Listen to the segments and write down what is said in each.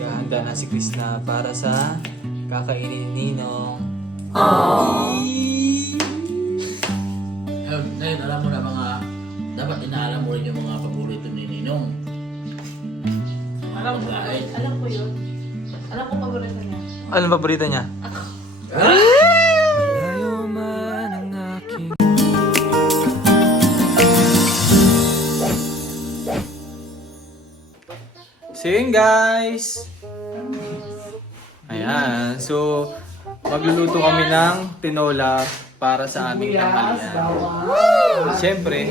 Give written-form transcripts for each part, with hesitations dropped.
Naghahanda na si Krishna para sa kakainin ni Ninong. Ngayon, alam mo na mga, dapat inaalam mo rin yung mga paborito ni Ninong. Alam ko yun. Alam ko paborito niya. Anong paborito niya? So yun guys! Ayan, so magluluto kami ng tinola para sa aming tanghalian. Siyempre,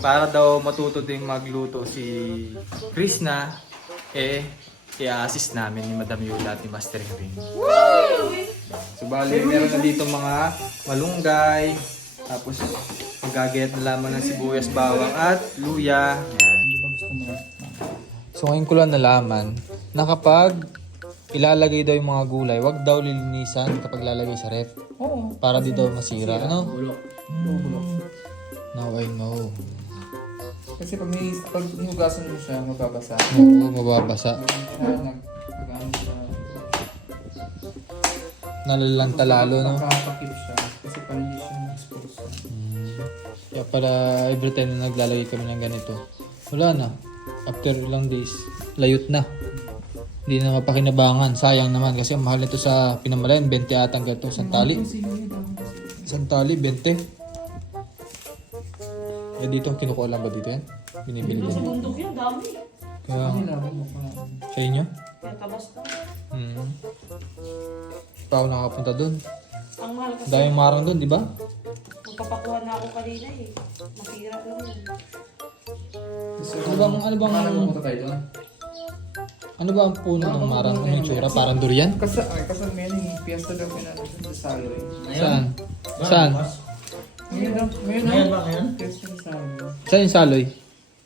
para daw matuto din magluto si Krishna, i-assist namin ni Madam Yula at ni Master Ring. So bali, meron na dito mga malunggay, tapos magagayat na lamang ng sibuyas, bawang at luya. So ngayon ko lang nalaman na kapag ilalagay daw yung mga gulay, wag daw lilinisan kapag lalagay sa ref. Oo. Para di daw masira, ano? Bulok. Now I know. Kasi pag hinugasan mo siya, mababasa. Oo, mababasa. Nag-ano siya. Nalalanta lalo, no? Nakakakip siya. Kasi parang hindi siya na-expose. Kaya pala every time na naglalagay kami ng ganito, wala na. After ilang days, layot na. Hindi na mapakinabangan. Sayang naman kasi ang mahal nito sa pinamalayan. 20 atang ganito. Santali. Santali, 20. Eh dito, kinukuha lang ba dito yan? Binibili Sa din. bundok yun, dami. Kaya, Kailangan mo pa. sa inyo? Kaya tabas na. Pa ako nakapunta doon. Ang mahal kasi. Daming marang doon, di ba? Magpapakuha na ako kanina eh. Masira lang yun. Ano bang, Pumunta tayo doon. ano ba ang puno ng marang? Ano yung tsura? Parang durian? Kasi may piyesta daw pinano sa Salo eh. Saan? Saan? Ngayon ba ngayon? Piyesta sa Salo. Saan yung saloy?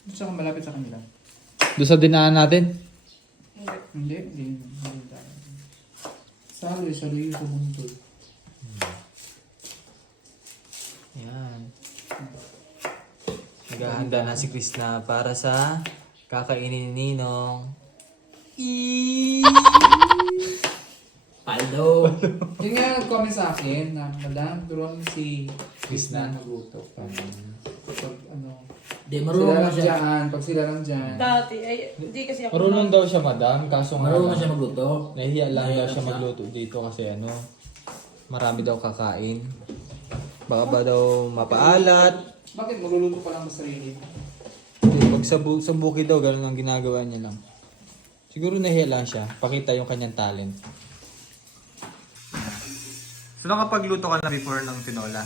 Doon sa malapit sa kanila. Doon sa dinaan natin? Hindi tayo. Salo yung sa bundol. Yan. Naghahanda na si Krishna para sa kakainin ni Ninong. Paldo. Yun nga nag-comment sa akin na madam, turuan mo si Krishna magluto. Pag ano, Di sila marunong lang na siya. dyan, pag sila lang dyan. Dati, ay, hindi kasi ako. Marunong daw siya, madam. Kaso nga, Marunong na siya magluto. nahihiya lang daw siya magluto dito kasi ano, marami daw kakain. Baka ba daw mapaalat. Bakit magluluto pa lang sa sarili? Pag sa bukid daw, ganun ang ginagawa niya lang. Siguro nahihiya lang siya. Pakita yung kanyang talent. So nakapagluto ka na before ng tinola?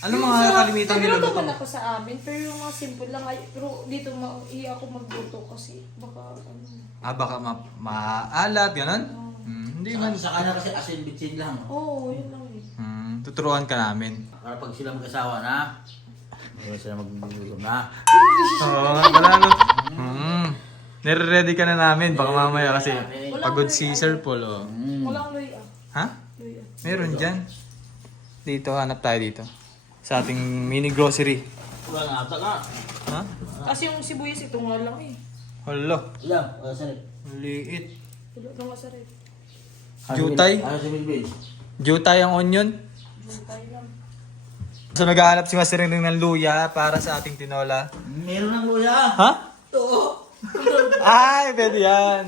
Ano mga kalimitang Nagluto niluluto man mo? ako sa amin, pero yung mga simple lang. Pero dito iya ako magluto kasi baka ano. Baka maalat, ganun? Hindi man. Sa kanya kasi asin bitsin lang. Oo, yun lang eh. Tuturuan ka namin. Para pag sila mag-asawa na, mayroon sila magluluto na. Oo nga pala, no? Nire-ready ka na namin. Baka mamaya kasi pagod si Sir Paul, oh. Walang luya. Ha? Luya. Meron dyan. Dito, hanap tayo dito. Sa ating mini grocery. Wala nga ata ka. Ha? Kasi yung sibuyas ito nga lang eh. Hala, Wala sa rin. ang liit. Wala lang masarap. Jutay? Ano si Milbil? Jutay ang onion. Yung tayo lang. So naghahanap si Master Ring ng luya para sa ating tinola. Meron ng luya. Ha? Oo. Ay, pwede yan.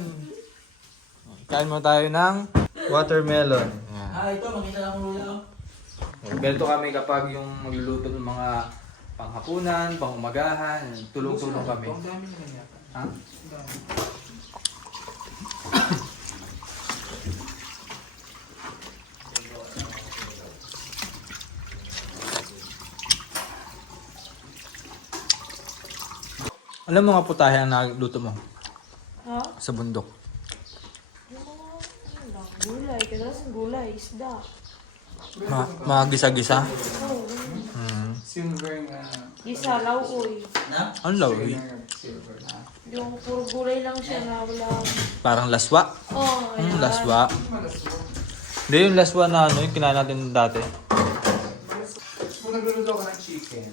Kain mo tayo ng watermelon. Yan. Ito, makita lang ng luya. Ganito kami kapag yung magluluto ng mga panghapunan, pangumagahan, tulong-tulong kami. Ang dami naman yata. Ha? Ang dami. Alam mo nga putahe ang nagluto mo Ha? sa bundok. Yung mga, ano lang, gulay. Kadalasan gulay, isda. Mga gisa-gisa. Oo, Silver na. gisa, lauoy. Na? Ang lawi. Silver na. Yung puro gulay lang siya na wala. Parang laswa. Oh, ayan. Laswa. Malaswa. Hindi yung laswa na ano, yung kinain natin dati. Kung nagluluto ka ng chicken,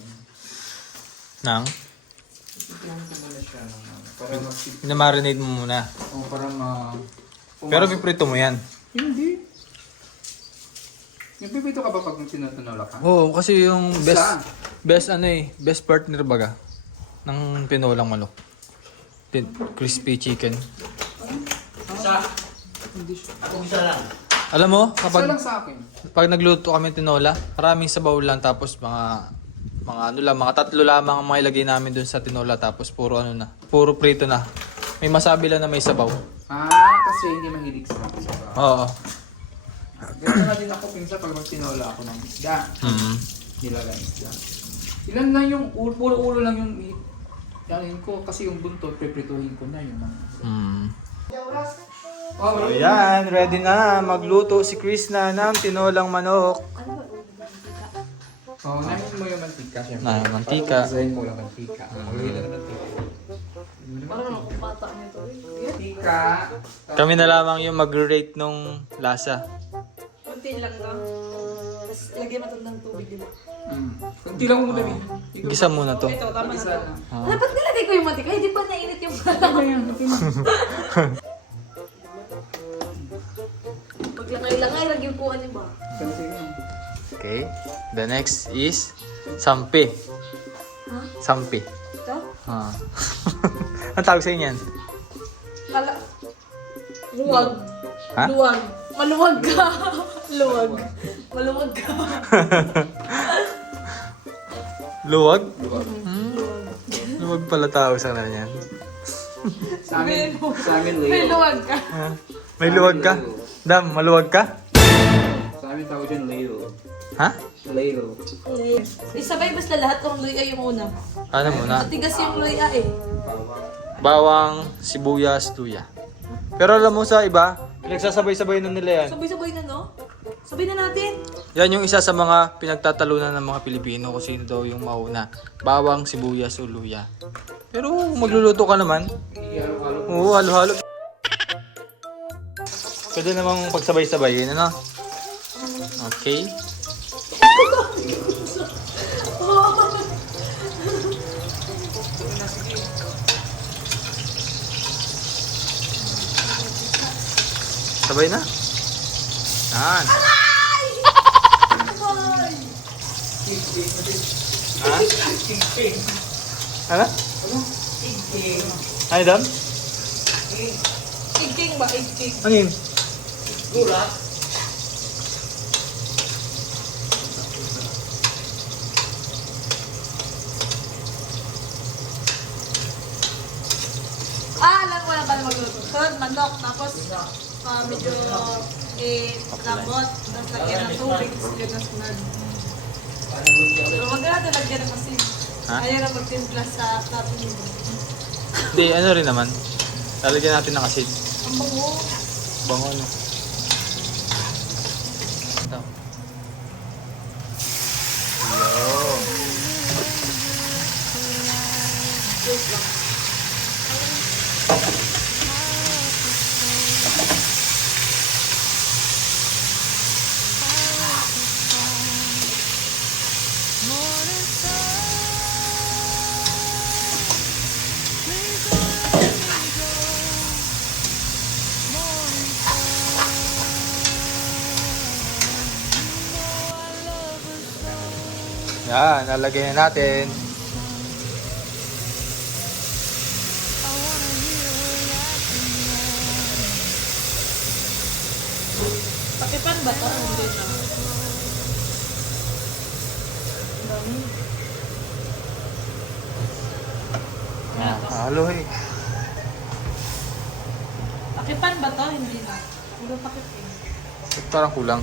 Nang? itihan ko muna siya ng Pinamarinate mo muna. O para ma... Pero piprito mo yan. Hindi. Yung pipito ka ba pag tinutinola ka? Oo, kasi yung Saan? best partner baga ng tinolang manok. Crispy chicken. Isa. Hindi siya. Ako isa lang. Alam mo, Isa kapag lang sa akin. nagluto kami tinola, maraming sabaw lang tapos mga mga tatlo lamang ang mga ilagay namin dun sa tinola tapos puro puro prito na. May masabi lang na may sabaw. Kasi hindi mahilig sa sabaw. Oo. Ganun na din ako pinsa pag magtinola ako ng isda. Nilagang isda. Ilan lang yung puro ulo lang yung yanin ko kasi yung buntot piprituhin ko na yun. Oh, So yan, ready na. Magluto si Chris na ng tinolang manok. Oh, namin mo yung mantika syempre. Mantika. Design mo lang mantika. Magiging na mantika. Parang ako bata nito. Mantika. Kami na lamang yung mag-rate nung lasa. Kunti lang na. Tapos lagyan mo ito ng tubig, di ba? Kunti lang muna din. Gisa muna to. Ito, tama na Isa to. lang. Wala, ba't nilagay ko yung mantika? Hindi pa nainit yung Paglangay-langay, lagyan po ano ba? Okay. The next is sampi. Ha? Sampi. Ito? Ah. Ang tawag sa inyo yan? Luwag. Ha? Luwag. Maluwag ka. Luwag. Maluwag ka. Luwag? Luwag pala tawag sa kanila yan. Sa amin May layo. luwag ka. May luwag ka? Dam, maluwag ka? Sa amin tawag dyan layo. Ha? Layo. Isabay basta lahat ng luya yung una. Ano muna? Matigas yung luya eh. Bawang, sibuyas, luya. Pero alam mo sa iba, pinagsasabay-sabay na nila yan. Sabay-sabay na no? Sabay na natin. Yan yung isa sa mga pinagtatalunan ng mga Pilipino kung sino daw yung mauna. Bawang, sibuyas o luya. Pero magluluto ka naman. Oo, halo-halo. Pwede namang pagsabay-sabayin, ano? Okay. Sabay na. Yan. Ha? Ano? Ano doon? Igking ba? Igking. Ano yun? Gula. Alam ko na ba magluto? Sunod, manok. Tapos, medyo lambot. Tapos lagyan ng tubig. Lagyan ng sunod. Pero wag na natin lagyan ng asin. Ha? Ayaw na magtimpla sa plato nito. Hindi, ano rin naman. Lalagyan natin ng asid. Ang bango. Bango, no? Ito. Yo. Yan, lalagyan na natin. Pakipan ba ito? Hindi na. Dami. Ah, halo eh. Pakipan ba ito? Hindi na. Hindi pakipan. Parang kulang.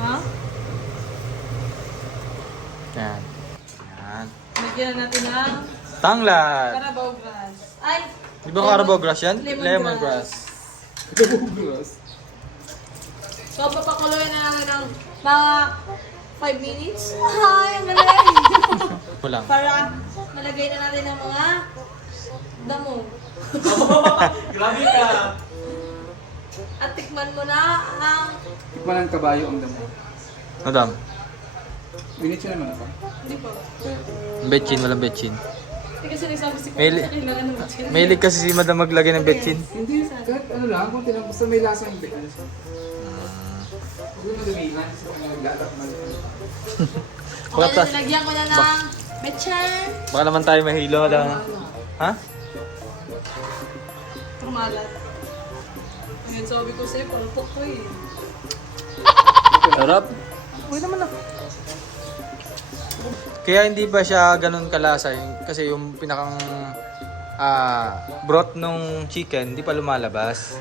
Ha? Yan. Yan. Lagyan na natin ng Tanglad. Carabao grass. Ay! Di ba Carabao grass yan? Lemongrass. Lemongrass. So, papakuloy na natin ng mga 5 minutes. Ay, ang galing! Kulang. Para malagay na natin ng mga damo. Grabe ka. At tikman mo na ang... Tikman ng kabayo ang damo. Madam, Binit siya naman ako. Hindi pa. betchin, walang betchin. kasi nagsabi si May- Kuya, kailangan ng betchin. Mahilig kasi si madam maglagay ng betchin. Hindi, kahit ano lang, kung tinang basta may lasa yung ano siya. Huwag mo lumihan sa mga naglalakmal. Okay, nilagyan ko na ng betchin. Baka naman tayo mahilo. Ha? Pumalat. Ngayon sabi ko sa'yo, palpok ko eh. Sarap. Uy naman na. Kaya hindi ba siya ganun kalasa? Kasi yung pinakang broth nung chicken, hindi pa lumalabas.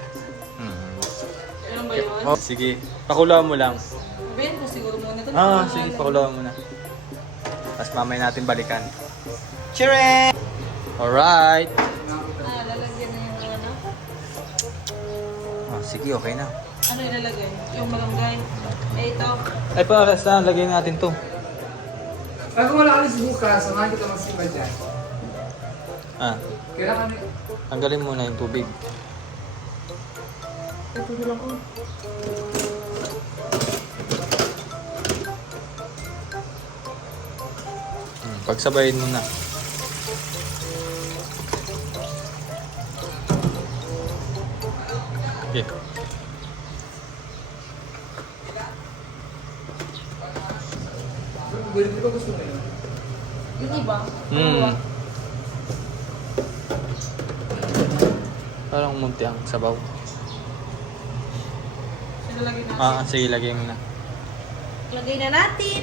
Ano ba yun? Oh, sige. Pakuluan mo lang. Sabihin ko siguro muna ito. Sige. Pakuluan mo na. Tapos mamaya natin balikan. Cheers! Alright. Lalagyan na yung ano. Sige, okay na. Ano ilalagay? Yung malunggay. Ito. Ay, pares na. Lagyan natin to. Ay, kung wala alis bukas, samahan kita magsimba dyan. Kailangan kami... Tanggalin muna yung tubig. Ito na lang ko. Pagsabayin mo na. Okay. Di ba gusto mo yun? Yung iba? Parang munti ang sabaw. Ilalagay natin. Sige, lagay mo na. Lagay na natin.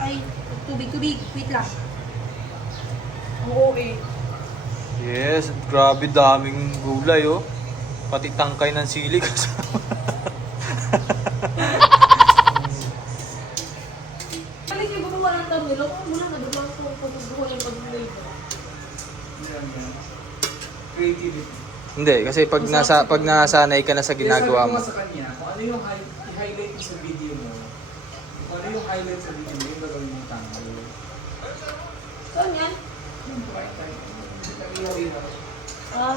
Ay, tubig. Wait lang. Oo eh. Yes, grabe daming gulay oh. Pati tangkay ng sili kasama. Balik yung gumawa ng tamilo. Mula na doon ko pagbubuha yung pag-flavor. Creativity. Hindi, kasi pag nasanay ka na sa ginagawa mo. Kaya sabi ko nga sa kanya, kung ano yung i-highlight mo sa video mo, kung ano yung highlight sa video mo, yung gagawin mo tama. Saan yan? Yung right time. Nag-ihaw-ihaw. Ah,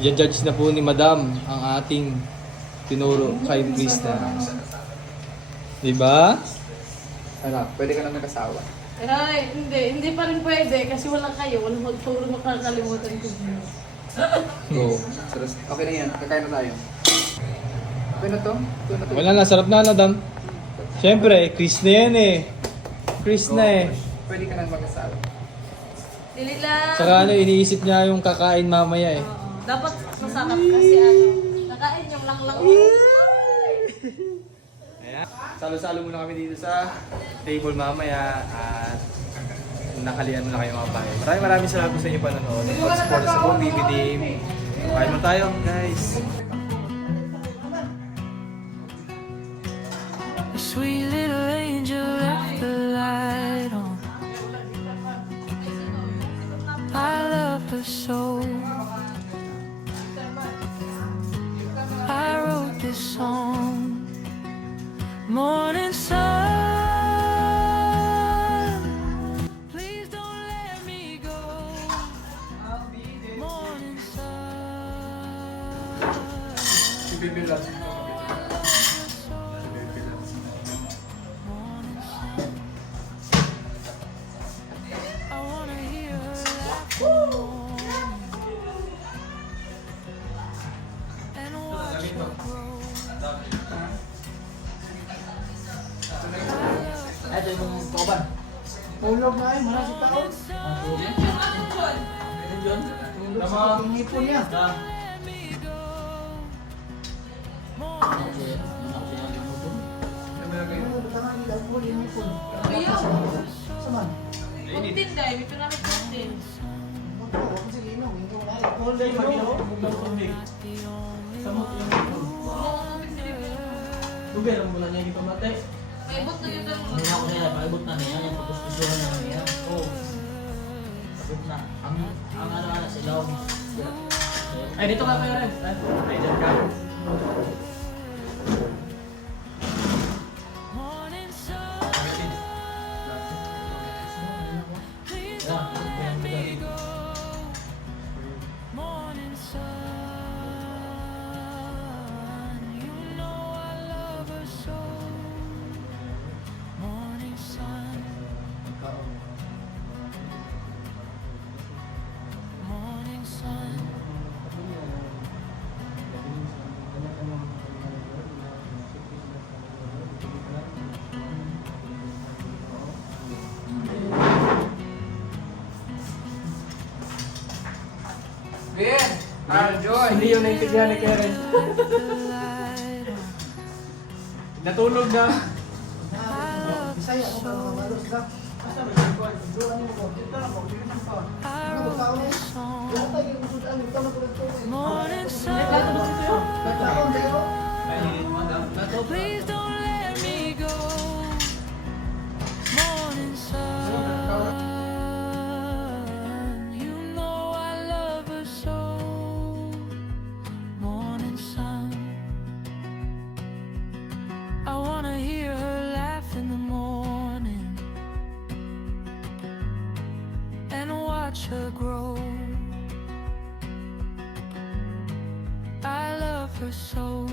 I-judge na po ni Madam ang ating tinuro kay Krista. Diba? Ano, pwede ka na nag-asawa. ay, hindi pa rin pwede kasi wala kayo. Walang magturo makakalimutan ko. Go. Okay na yan, kakain na tayo. Okay na to? Ito na to. Wala na, sarap na Madam. Siyempre, Chris na yan eh. Chris na eh. Pwede ka na mag-asawa. Dili lang. Saka ano, iniisip niya yung kakain mamaya eh. Oo. Dapat masarap kasi ano. Nakain yung lang. Ayan. Salo-salo muna kami dito sa table mamaya at nakalian muna kayo mga bahay. Maraming salamat sa inyo panonood. Pag-support sa buong BB Team. Kain mo tayo guys. Sweet little angel left the light on. I love her so. I wrote this song. Morning sun, please don't let me go. Morning sun. Si Baby Loves. I wanna hear her laugh in the morning and watch her grow. Ito yung koban. Ulog na yun, marasi tao. Ano yun? Yung hipon niya. Kuntin dahil. May pinamit kuntin. Lugar mo lang niya yung pamatay. May ibot na yun doon. Hindi na ako nila, paibot na niya, yung pagkustusuhan na niya. Oo. Sabot na. Ang ano sila. Ay, dito ka kayo rin. Ay, dyan ka. Morning sun. Ben! Joy! Hindi yun naintindihan ni Karen. Natulog na. I wrote this song. Morning sun, please don't let me go. Morning sun, you know I love her so. Morning sun, I wanna hear her laugh in the morning and watch her grow. I love her so.